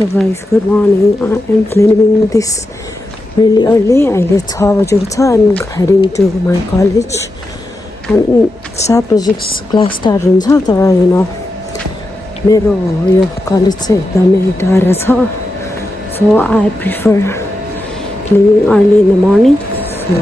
So guys, good morning. I am filming this really early. अहिले 6 बजेको छ. I'm heading to my college. And 7 बजे class start हुन्छ तर मेरो यो कलेज चाहिँ एकदमै टाढा छ. So I prefer filming early in the morning. So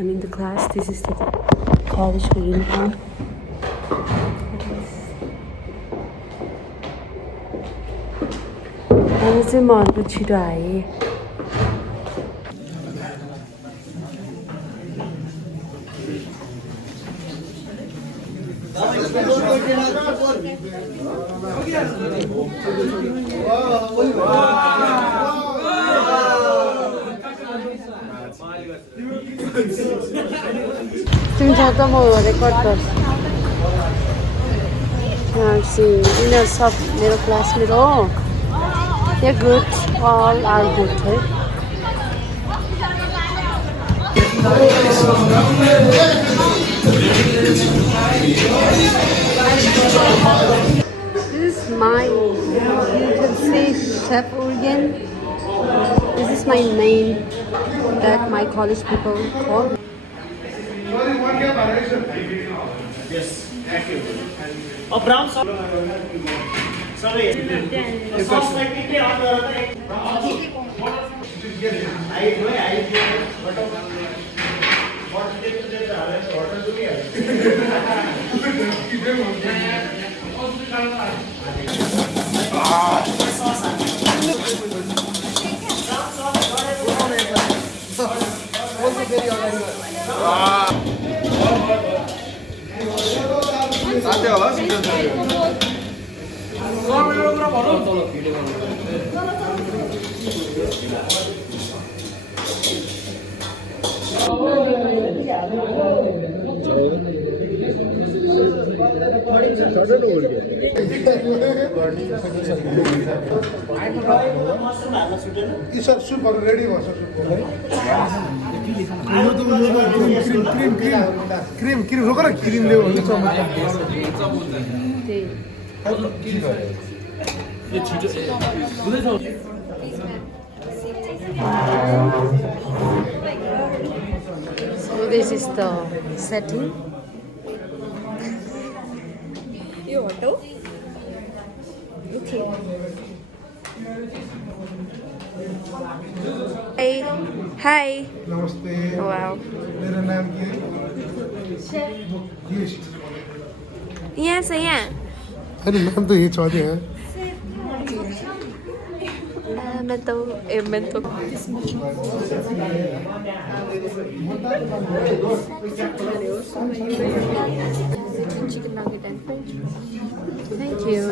I'm in the class. This is the college uniform. अनि चाहिँ म अलिक छिटो आएँ. तिमी त म रेकर्ड गर्छु. यिनीहरू सब मेरो क्लासमेट हो. They're good. All are good, right? This is my, you can say chef organ. This is my name that my college people call. Yes, thank you. Oh, brown sauce. Sorry. The sauce like it on sir सुपहरू ready भयो sir. Cream cream रोक न cream ल्याऊ भने So this is the setting. You auto? Okay. Hey. Hi. नमस्ते. Wow. मेरो नाम के? Yes, I am. अरे नाम तो ये चौधरी है. Mental. Chicken nugget and French. Thank you.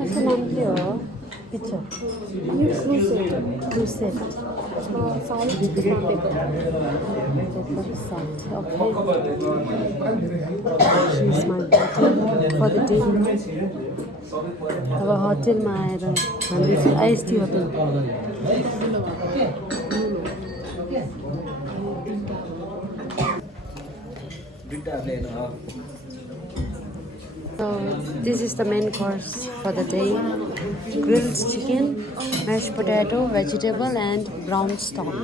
यसको नाम के हो? पिक्चर. यो क्रुसेट. Salt. Okay. She's my daughter for the day. अब होटेलमा आएर हामी चाहिँ आइएसटी hotel. So this is the main course for the day. Grilled chicken, mashed potato, vegetable and brown stock.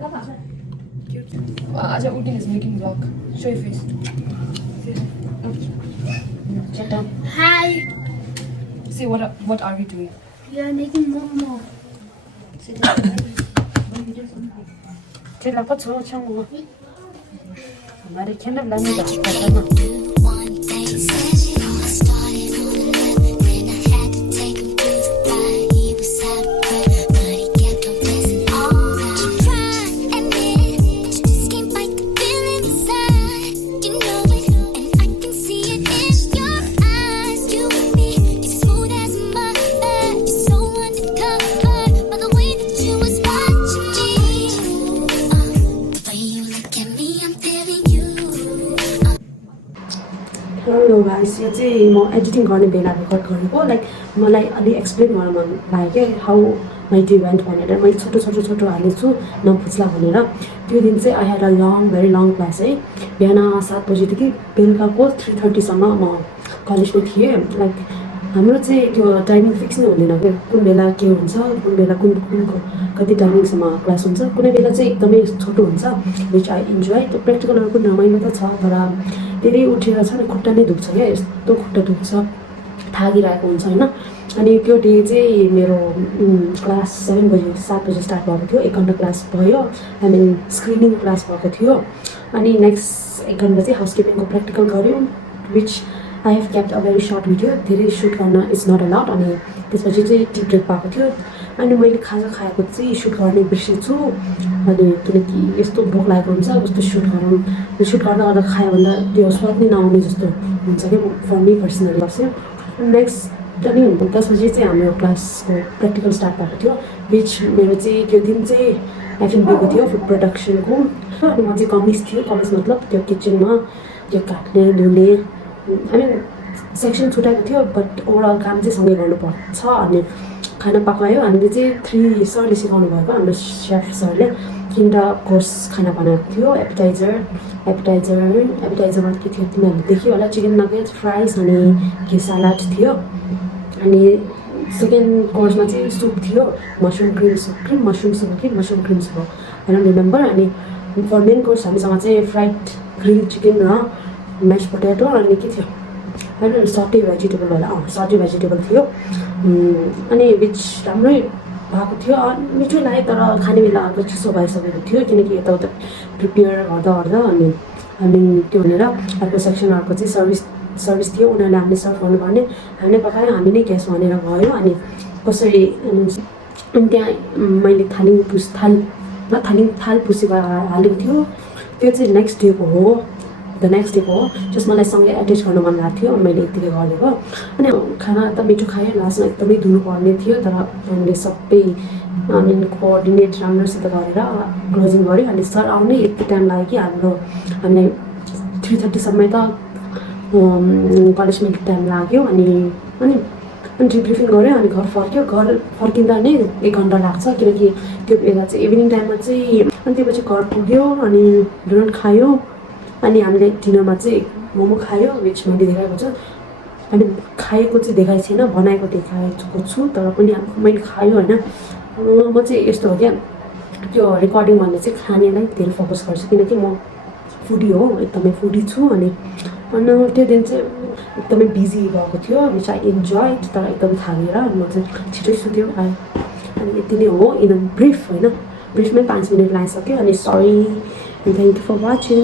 Aja Udin is making vlog. Show your face. Shut up. Hi, See what are we doing? we are making momo. Thế là có chỗ trong ngủ. Mà đi khen làm như vậy. Hello guys, यो चाहिँ म editing गर्ने बेला record गरेको like मलाई अलि explain गर्न मन लाग्यो क्या हाउ माई डे वेन्ट भनेर मैले छोटो हालेको छु नपुच्ला भनेर त्यो दिन चाहिँ I had a very long class है बिहान 7 बजीदेखि बेलुकाको 3:30सम्म म कलेजमा थिएँ लाइक हाम्रो चाहिँ त्यो टाइमिङ फिक्स नै हुँदैन क्या कुन बेला के हुन्छ कुन बेला कुनको कति टाइमिङसम्म क्लास हुन्छ कुनै बेला चाहिँ एकदमै छोटो हुन्छ विच आई इन्जोय त्यो प्र्याक्टिकलहरूको रमाइलो त छ तर धेरै उठेर छ नि खुट्टा नै दुख्छ क्या यस्तो खुट्टा दुख्छ थाकिरहेको हुन्छ होइन अनि त्यो डे चाहिँ मेरो क्लास 7 बजी 7 बजी स्टार्ट भएको थियो 1 घन्टा क्लास भयो आई मिन स्क्रिनिङ क्लास भएको थियो अनि नेक्स्ट 1 घन्टा चाहिँ हाउसकिपिङको प्र्याक्टिकल गऱ्यौँ which I have kept a very short video धेरै सुट गर्न इट्स नट अलाउड अनि त्यसपछि चाहिँ टी ब्रेक पाएको थियो अनि मैले खाजा खाएको चाहिँ सुट गर्ने बिर्सेछु अनि किनकि यस्तो भोक लागेको हुन्छ कस्तो सुट गर्दा खायो भन्दा त्यो स्वाद नै नआउने जस्तो हुन्छ क्या फर मी पर्सनली बस्यो नेक्स्ट अनि त्यसपछि चाहिँ हाम्रो क्लासको प्र्याक्टिकल स्टार्ट भएको थियो बिच मेरो चाहिँ त्यो दिन चाहिँ एफएनबीको थियो फुड प्रोडक्सनको अनि म चाहिँ कमिस थियो कमिस मतलब त्यो किचनमा त्यो काट्ने धुने आई मिन सेक्सन छुट्याएको थियो बट ओभरअल काम चाहिँ सँगै गर्नुपर्छ अनि खाना पकायो हामीले चाहिँ 3 सरले सिकाउनु भएको हाम्रो सेफ सरले 3टा कोर्स खाना बनाएको थियो एपिटाइजरमा के थियो तिमीहरूले देख्यो होला चिकन नगेट फ्राइज अनि के सलाड थियो अनि सेकेन्ड कोर्समा चाहिँ सुप थियो मसरुम क्रिम सुप हो आई डोन्ट रिमेम्बर अनि फर मेन कोर्स हामीसँग चाहिँ फ्राइड ग्रिल चिकन र म्यास पोटेटो अनि के थियो होइन सटे भेजिटेबल थियो अनि बिच राम्रै भएको थियो मिठो लाग्यो तर खाने बेला अर्को चिसो भइसकेको थियो किनकि यताउता प्रिपेयर गर्दा अनि हामी त्यो भनेर अर्को सेक्सन अर्को चाहिँ सर्भिस थियो उनीहरूले हामीले सर्भ गर्नुपर्ने हामीले पकायो हामी नै ग्यास भनेर गयो अनि कसरी अनि त्यहाँ मैले थाल पुसेको हालेको थियो त्यो चाहिँ नेक्स्ट डेको हो जस मलाई सँगै एटेच गर्न मन लागेको थियो मैले यतिकै गरेको अनि खाना त मिठो खायो लास्टमा एकदमै धुनुपर्ने थियो तर हामीले सबै अनि कोअर्डिनेट राम्रोसित गरेर क्लोजिङ गऱ्यो अनि सर आउने यति टाइम लाग्यो कि हामीले 3:30सम्म त कलेजमा एक टाइम लाग्यो अनि डिब्रिफिङ गऱ्यो अनि घर फर्किँदा नै 1 घन्टा लाग्छ किनकि त्यो बेला चाहिँ इभिनिङ टाइममा चाहिँ अनि त्यसपछि घर पुग्यो अनि डोनट खायो अनि हामीले डिनरमा चाहिँ मोमो खायो विच मैले देखाएको छु अनि खाएको चाहिँ देखाएको छैन बनाएको देखाएको छु तर पनि मैले खायो होइन म चाहिँ यस्तो हो क्या त्यो रेकर्डिङ भन्दा चाहिँ खानेलाई धेरै फोकस गर्छु किनकि म फुडी हो एकदमै फुडी छु अनि त्यो दिन चाहिँ एकदमै बिजी भएको थियो विच आई इन्जोय तर एकदम थालेर म चाहिँ छिटै सुत्यो अनि यति नै हो इन ब्रिफमै 5 मिनट लागिसक्यो अनि sorry and thank you for watching